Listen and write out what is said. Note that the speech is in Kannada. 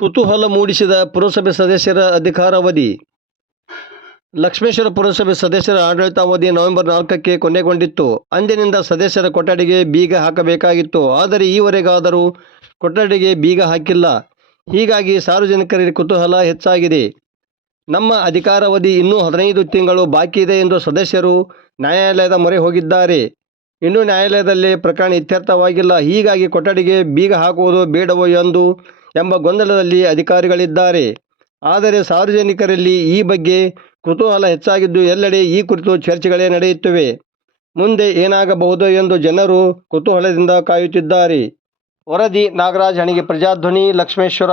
ಕುತೂಹಲ ಮೂಡಿಸಿದ ಪುರಸಭೆ ಸದಸ್ಯರ ಅಧಿಕಾರಾವಧಿ. ಲಕ್ಷ್ಮೇಶ್ವರ ಪುರಸಭೆ ಸದಸ್ಯರ ಆಡಳಿತಾವಧಿ ನವೆಂಬರ್ 4ಕ್ಕೆ ಕೊನೆಗೊಂಡಿತ್ತು. ಅಂದಿನಿಂದ ಸದಸ್ಯರ ಕೊಠಡಿಗೆ ಬೀಗ ಹಾಕಬೇಕಾಗಿತ್ತು. ಆದರೆ ಈವರೆಗಾದರೂ ಕೊಠಡಿಗೆ ಬೀಗ ಹಾಕಿಲ್ಲ. ಹೀಗಾಗಿ ಸಾರ್ವಜನಿಕರಲ್ಲಿ ಕುತೂಹಲ ಹೆಚ್ಚಾಗಿದೆ. ನಮ್ಮ ಅಧಿಕಾರಾವಧಿ ಇನ್ನೂ 15 ತಿಂಗಳು ಬಾಕಿ ಇದೆ ಎಂದು ಸದಸ್ಯರು ನ್ಯಾಯಾಲಯದ ಮೊರೆ ಹೋಗಿದ್ದಾರೆ. ಇನ್ನೂ ನ್ಯಾಯಾಲಯದಲ್ಲಿ ಪ್ರಕರಣ ಇತ್ಯರ್ಥವಾಗಿಲ್ಲ. ಹೀಗಾಗಿ ಕೊಠಡಿಗೆ ಬೀಗ ಹಾಕುವುದು ಬೇಡವೋ ಎಂಬ ಗೊಂದಲದಲ್ಲಿ ಅಧಿಕಾರಿಗಳಿದ್ದಾರೆ. ಆದರೆ ಸಾರ್ವಜನಿಕರಲ್ಲಿ ಈ ಬಗ್ಗೆ ಕುತೂಹಲ ಹೆಚ್ಚಾಗಿದ್ದು ಎಲ್ಲೆಡೆ ಈ ಕುರಿತು ಚರ್ಚೆಗಳೇ ನಡೆಯುತ್ತಿವೆ. ಮುಂದೆ ಏನಾಗಬಹುದು ಎಂದು ಜನರು ಕುತೂಹಲದಿಂದ ಕಾಯುತ್ತಿದ್ದಾರೆ. ವರದಿ ನಾಗರಾಜ್ ಹಣಿಗೆ, ಪ್ರಜಾಧ್ವನಿ, ಲಕ್ಷ್ಮೇಶ್ವರ.